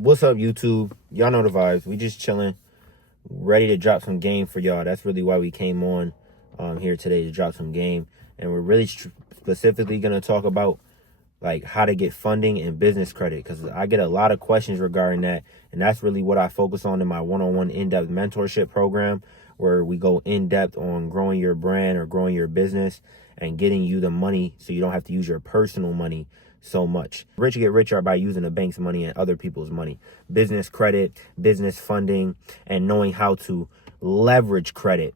What's up, YouTube? Y'all know the vibes. We just chilling, ready to drop some game for y'all. That's really why we came on here today, to drop some game. And we're really specifically going to talk about like how to get funding and business credit, because I get a lot of questions regarding that. And that's really what I focus on in my one-on-one in-depth mentorship program, where we go in-depth on growing your brand or growing your business and getting you the money so you don't have to use your personal money so much. Rich get richer by using the bank's money and other people's money. Business credit, business funding, and knowing how to leverage credit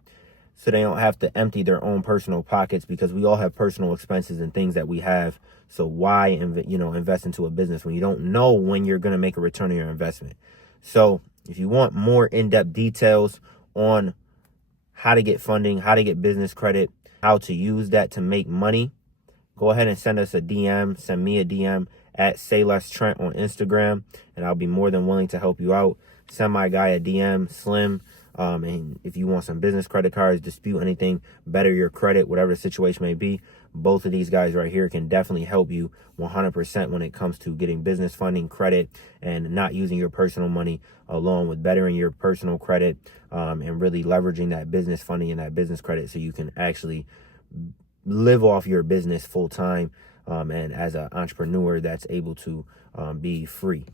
so they don't have to empty their own personal pockets, because we all have personal expenses and things that we have. So why invest into a business when you don't know when you're going to make a return on your investment? So if you want more in-depth details on how to get funding, how to get business credit, how to use that to make money, go ahead and send us a DM. Send me a DM at Say Less Trent on Instagram, and I'll be more than willing to help you out. Send my guy a DM, Slim. And if you want some business credit cards, dispute anything, better your credit, whatever the situation may be, both of these guys right here can definitely help you 100% when it comes to getting business funding, credit, and not using your personal money, along with bettering your personal credit, and really leveraging that business funding and that business credit so you can actually live off your business full time, and as an entrepreneur that's able to be free.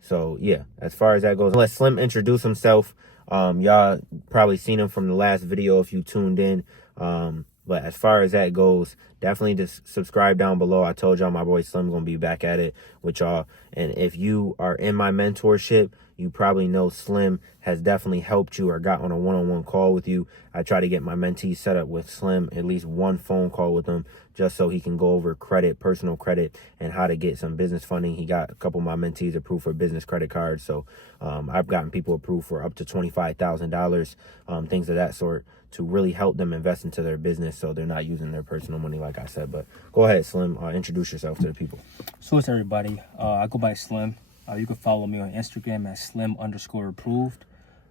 So yeah, as far as that goes, let Slim introduce himself. Y'all probably seen him from the last video if you tuned in. But as far as that goes, definitely just subscribe down below. I told y'all my boy Slim's gonna be back at it with y'all. And if you are in my mentorship, you probably know Slim has definitely helped you or got on a one-on-one call with you. I try to get my mentees set up with Slim, at least one phone call with him, just so he can go over credit, personal credit, and how to get some business funding. He got a couple of my mentees approved for business credit cards. So I've gotten people approved for up to $25,000, things of that sort, to really help them invest into their business so they're not using their personal money, like I said. But go ahead, Slim, introduce yourself to the people. So what's everybody? I go by Slim. You can follow me on Instagram at Slim_approved.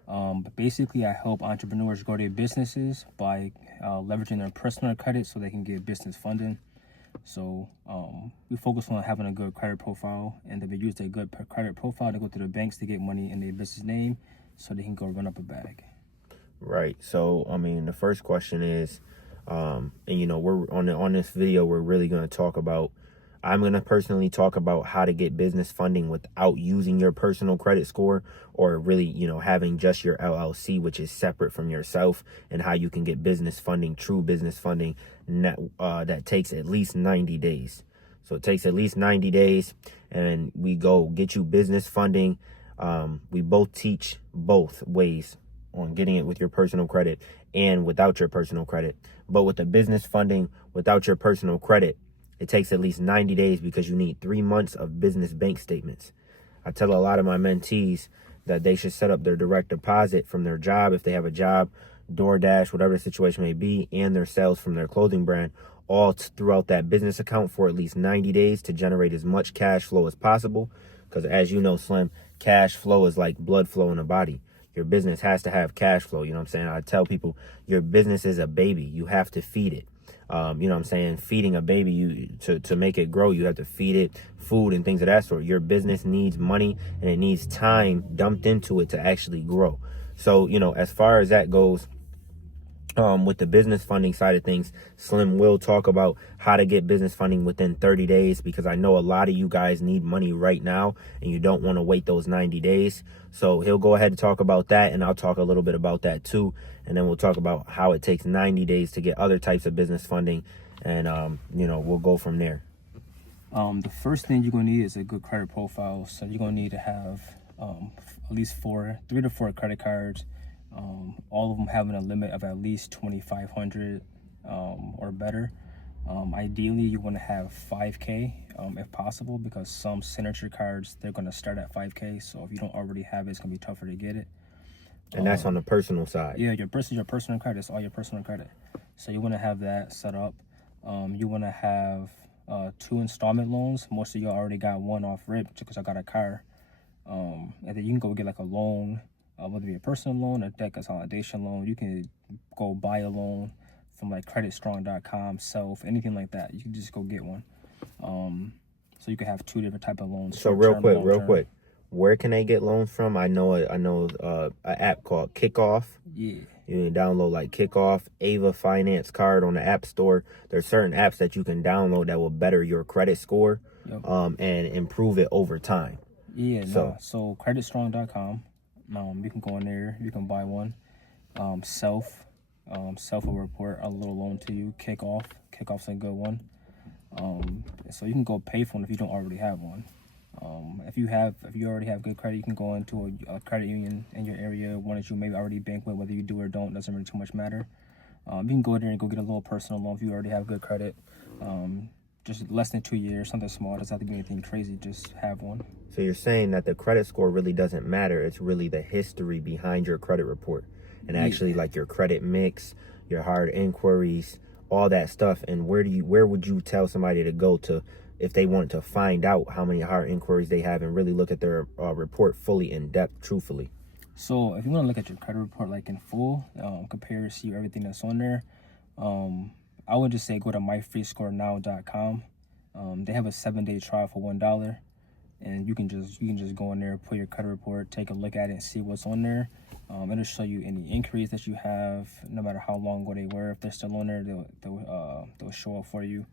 But basically, I help entrepreneurs grow their businesses by leveraging their personal credit so they can get business funding. So we focus on having a good credit profile, and then we use their good credit profile to go to the banks to get money in their business name so they can go run up a bag. Right. So, I mean, the first question is, and we're on this video, we're really going to talk about, I'm going to personally talk about how to get business funding without using your personal credit score, or really, having just your LLC, which is separate from yourself, and how you can get business funding, true business funding, that takes at least 90 days. So it takes at least 90 days, and we go get you business funding. We both teach both ways on getting it with your personal credit and without your personal credit. But with the business funding without your personal credit, it takes at least 90 days because you need 3 months of business bank statements. I tell a lot of my mentees that they should set up their direct deposit from their job, if they have a job, DoorDash, whatever the situation may be, and their sales from their clothing brand, all throughout that business account for at least 90 days to generate as much cash flow as possible. Because as you know, Slim, cash flow is like blood flow in the body. Your business has to have cash flow. You know what I'm saying? I tell people your business is a baby. You have to feed it. You know what I'm saying? Feeding a baby, to make it grow, you have to feed it food and things of that sort. Your business needs money, and it needs time dumped into it to actually grow. So, as far as that goes, with the business funding side of things, Slim will talk about how to get business funding within 30 days, because I know a lot of you guys need money right now and you don't want to wait those 90 days. So he'll go ahead and talk about that, and I'll talk a little bit about that too. And then we'll talk about how it takes 90 days to get other types of business funding, and we'll go from there. The first thing you're going to need is a good credit profile. So you're going to need to have at least 3 to 4 credit cards. All of them having a limit of at least $2,500 or better. Ideally, you want to have 5K if possible, because some signature cards, they're going to start at 5K. So if you don't already have it, it's going to be tougher to get it. And that's on the personal side. Yeah, your personal credit. It's all your personal credit. So you want to have that set up. You want to have 2 installment loans. Most of you already got one off rip because I got a car. And then you can go get like a loan. Whether it be a personal loan, a debt consolidation loan. You can go buy a loan from like creditstrong.com, Self, anything like that. You can just go get one. So you can have 2 different type of loans. So real quick, Where can they get loans from? I know an app called Kickoff. Yeah. You can download like Kickoff, Ava Finance Card on the App Store. There's certain apps that you can download that will better your credit score, Yep. and improve it over time. Yeah. So creditstrong.com. You can go in there. You can buy one. Self will report a little loan to you. Kickoff's a good one. So you can go pay for one if you don't already have one. If you already have good credit, you can go into a credit union in your area, one that you maybe already bank with. Whether you do or don't doesn't really too much matter. You can go there and go get a little personal loan if you already have good credit. Just less than 2 years, something small. Doesn't have to be anything crazy. Just have one. So you're saying that the credit score really doesn't matter. It's really the history behind your credit report, and actually like your credit mix, your hard inquiries, all that stuff. And where would you tell somebody to go to if they want to find out how many hard inquiries they have and really look at their report fully in depth, truthfully? So if you want to look at your credit report like in full, compare, see everything that's on there, I would just say go to myfreescorenow.com. They have a 7-day trial for $1, and you can just go in there, put your credit report, take a look at it, and see what's on there. It'll show you any inquiries that you have, no matter how long ago they were. If they're still on there, they'll show up for you.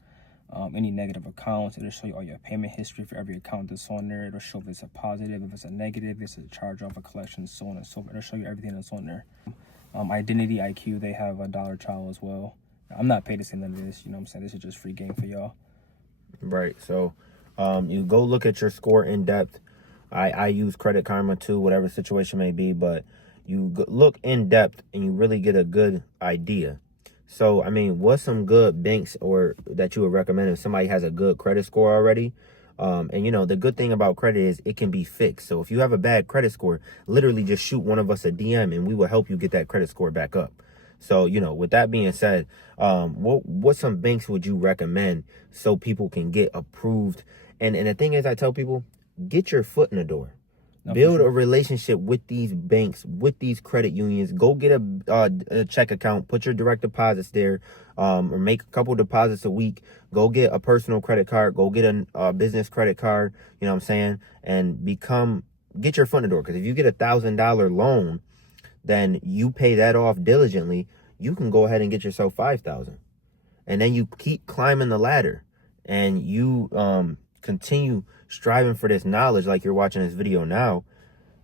Any negative accounts, it'll show you all your payment history for every account that's on there. It'll show if it's a positive, if it's a negative, if it's a charge off, a collection, so on and so forth. It'll show you everything that's on there. Identity IQ, they have a $1 trial as well. I'm not paid to say none of this, you know what I'm saying? This is just free game for y'all. Right. So you go look at your score in depth. I use Credit Karma too, whatever situation may be, but you look in depth and you really get a good idea. So, I mean, what's some good banks or that you would recommend if somebody has a good credit score already? And, you know, the good thing about credit is it can be fixed. So if you have a bad credit score, literally just shoot one of us a DM and we will help you get that credit score back up. So, you know, with that being said, what some banks would you recommend so people can get approved? And the thing is, I tell people, get your foot in the door. Build a relationship with these banks, with these credit unions. Go get a check account, put your direct deposits there, or make a couple deposits a week. Go get a personal credit card. Go get a business credit card. You know what I'm saying? And get your foot in the door. Because if you get $1,000 loan, then you pay that off diligently. You can go ahead and get yourself $5,000, and then you keep climbing the ladder, and you continue striving for this knowledge like you're watching this video now.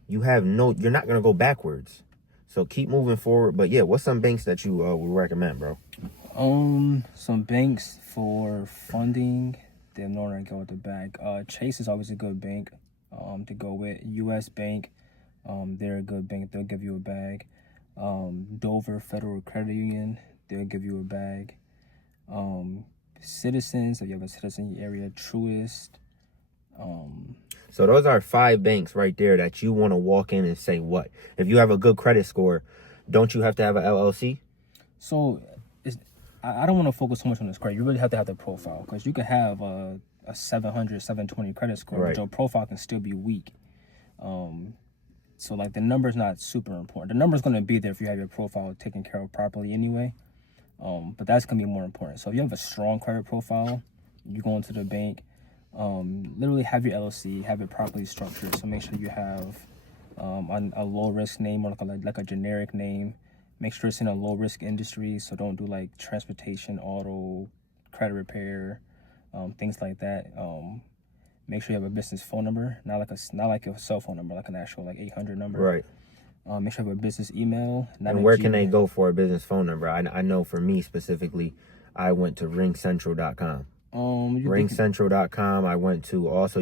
You're not going to go backwards. So keep moving forward. But yeah, what's some banks that you would recommend, bro? Some banks for funding, they're normally go with the bank. Chase is always a good bank to go with. US Bank, they're a good bank. They'll give you a bag. Dover Federal Credit Union, they'll give you a bag. Citizens, if you have a Citizen in your area, Truist. So those are 5 banks right there that you want to walk in and say what? If you have a good credit score, don't you have to have an LLC? So I don't want to focus so much on this credit. You really have to have the profile, because you can have a 700, 720 credit score, right, but your profile can still be weak. So like the number's not super important. The number's going to be there if you have your profile taken care of properly anyway. But that's going to be more important. So if you have a strong credit profile, you go into the bank, literally have your LLC, have it properly structured. So make sure you have a low risk name, or like a generic name. Make sure it's in a low risk industry. So don't do like transportation, auto, credit repair, things like that. Make sure you have a business phone number, not like a cell phone number, like an actual 800 number. Right. Make sure you have a business email. And where can they go for a business phone number? I know for me specifically, I went to ringcentral.com. Ringcentral.com. I went to also.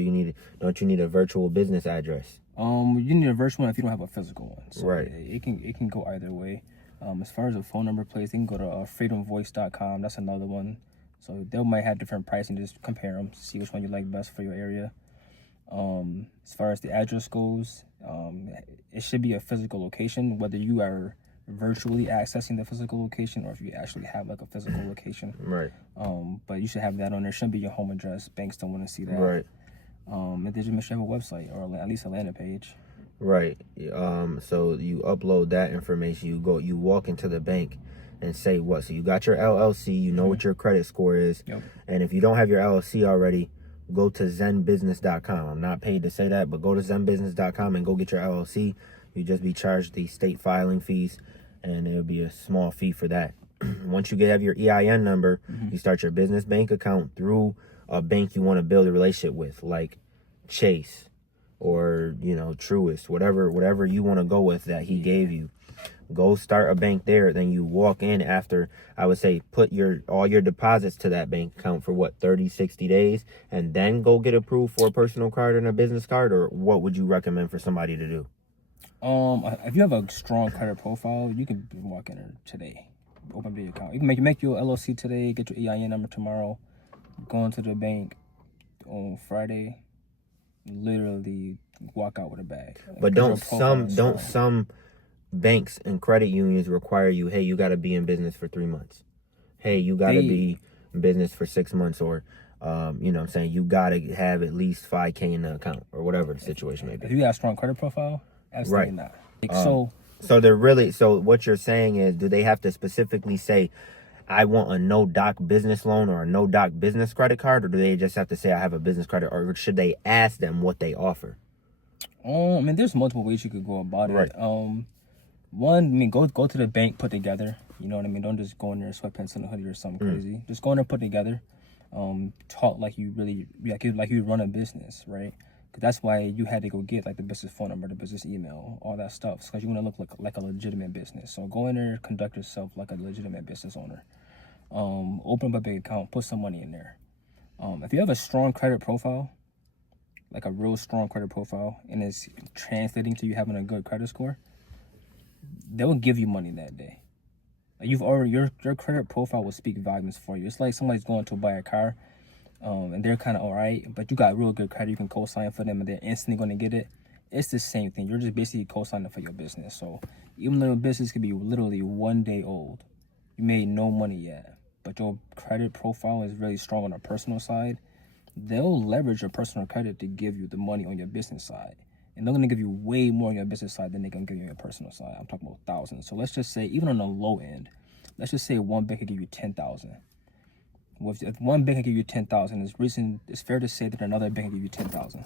Don't you need a virtual business address? You need a virtual one if you don't have a physical one. So right. It can go either way. As far as a phone number place, they can go to freedomvoice.com. That's another one. So they might have different pricing. Just compare them, see which one you like best for your area. As far as the address goes, it should be a physical location, whether you are virtually accessing the physical location or if you actually have like a physical location. Right. But you should have that on there. It shouldn't be your home address. Banks don't want to see that. Right. And they just make sure you have a website or at least a landing page. Right. So you upload that information. You walk into the bank and say what? So you got your LLC. You know what your credit score is. Yep. And if you don't have your LLC already, go to zenbusiness.com. I'm not paid to say that, but go to zenbusiness.com and go get your LLC. You just be charged the state filing fees, and it'll be a small fee for that. Once you have your EIN number, you start your business bank account through a bank you want to build a relationship with, like Chase or, Truist, whatever you want to go with that he gave you. Go start a bank there. Then you walk in after, I would say, put all your deposits to that bank account for 30, 60 days, and then go get approved for a personal card and a business card. Or what would you recommend for somebody to do? If you have a strong credit profile, you can walk in there today, open a account. You can make your LLC today, get your EIN number tomorrow, go into the bank on Friday, literally walk out with a bag. But don't some banks and credit unions require you, hey, you got to be in business for 3 months. Hey, you got to be in business for 6 months, or I'm saying, you got to have at least $5K in the account, or whatever the situation may be. If you got a strong credit profile, absolutely not. So what you're saying is, do they have to specifically say, I want a no doc business loan or a no doc business credit card, or do they just have to say, I have a business credit, or should they ask them what they offer? There's multiple ways you could go about it. One, go to the bank, put together. You know what I mean? Don't just go in there sweatpants and a hoodie or something crazy. Just go in there, put together. Talk like you really like you run a business, right? Because that's why you had to go get like the business phone number, the business email, all that stuff. Because you want to look like a legitimate business. So go in there, conduct yourself like a legitimate business owner. Open up a big account, put some money in there. If you have a strong credit profile, like a real strong credit profile, and it's translating to you having a good credit score, they will give you money that day. Like your credit profile will speak volumes for you. It's like somebody's going to buy a car, and they're kind of all right, but you got real good credit. You can co-sign for them, and they're instantly going to get it. It's the same thing. You're just basically co-signing for your business. So even though your business could be literally 1 day old, you made no money yet, but your credit profile is really strong on the personal side, they'll leverage your personal credit to give you the money on your business side. And they're going to give you way more on your business side than they're going to give you on your personal side. I'm talking about thousands. So let's just say, even on the low end, let's just say one bank could give you 10,000. Well, if one bank can give you 10,000, it's fair to say that another bank can give you 10,000.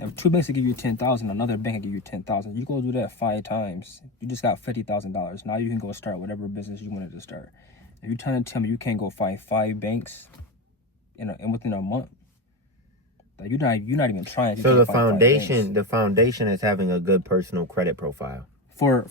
If two banks can give you 10,000, another bank can give you 10,000. You go do that 5 times, you just got $50,000. Now you can go start whatever business you wanted to start. If you're trying to tell me you can't go find 5 banks within a month, like you're not even trying. So the foundation is having a good personal credit profile. For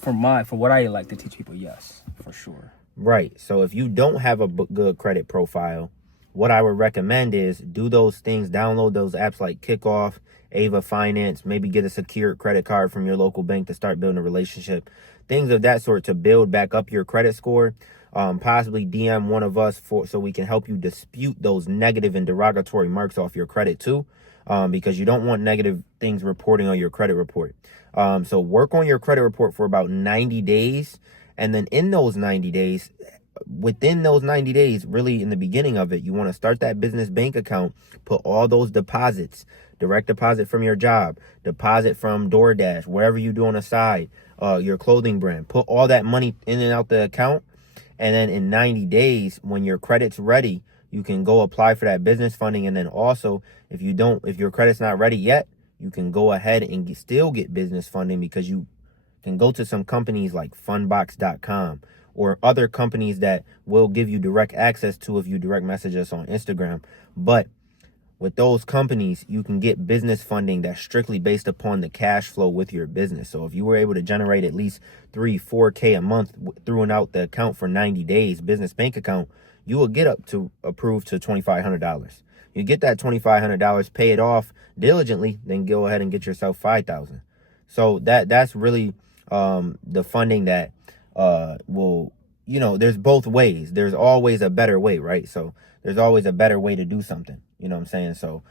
what I like to teach people, yes, for sure. Right. So if you don't have a good credit profile, what I would recommend is do those things. Download those apps like Kickoff, Ava Finance. Maybe get a secured credit card from your local bank to start building a relationship. Things of that sort to build back up your credit score. Possibly DM one of us so we can help you dispute those negative and derogatory marks off your credit too, because you don't want negative things reporting on your credit report. So work on your credit report for about 90 days. And then in those 90 days, within those 90 days, really in the beginning of it, you want to start that business bank account, put all those deposits, direct deposit from your job, deposit from DoorDash, whatever you do on the side, your clothing brand, put all that money in and out the account. And then in 90 days, when your credit's ready, you can go apply for that business funding. And then also, if your credit's not ready yet, you can go ahead and still get business funding, because you can go to some companies like fundbox.com or other companies that will give you direct access to if you direct message us on Instagram. But with those companies, you can get business funding that's strictly based upon the cash flow with your business. So if you were able to generate at least 3-4K a month through and out the account for 90 days, business bank account, you will get up to approved to $2,500. You get that $2,500, pay it off diligently, then go ahead and get yourself $5,000. So that's really the funding that will, there's both ways. There's always a better way, right? So there's always a better way to do something. You know what I'm saying? So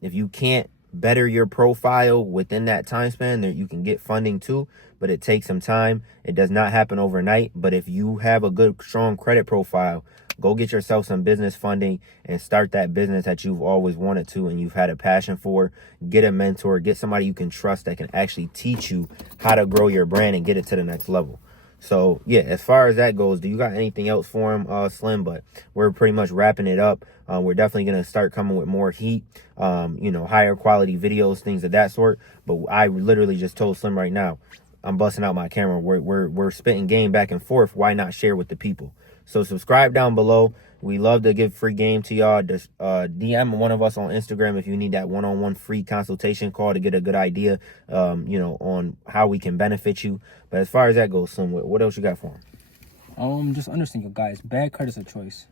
if you can't better your profile within that time span, you can get funding too, but it takes some time. It does not happen overnight. But if you have a good, strong credit profile, go get yourself some business funding and start that business that you've always wanted to and you've had a passion for. Get a mentor, get somebody you can trust that can actually teach you how to grow your brand and get it to the next level. So yeah, as far as that goes, do you got anything else for him, Slim? But we're pretty much wrapping it up. We're definitely gonna start coming with more heat, higher quality videos, things of that sort. But I literally just told Slim right now, I'm busting out my camera. We're spitting game back and forth. Why not share with the people? So subscribe down below. We love to give free game to y'all. Just DM one of us on Instagram if you need that one-on-one free consultation call to get a good idea, on how we can benefit you. But as far as that goes, Slim, what else you got for him? Just understand, guys, bad credit's a choice.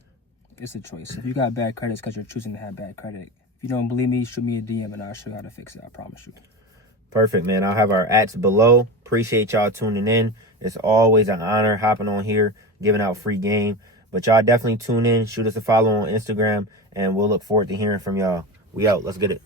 It's a choice. If you got bad credit, it's because you're choosing to have bad credit. If you don't believe me, shoot me a DM and I'll show you how to fix it. I promise you. Perfect, man. I'll have our @s below. Appreciate y'all tuning in. It's always an honor hopping on here, giving out free game. But y'all definitely tune in. Shoot us a follow on Instagram, and we'll look forward to hearing from y'all. We out. Let's get it.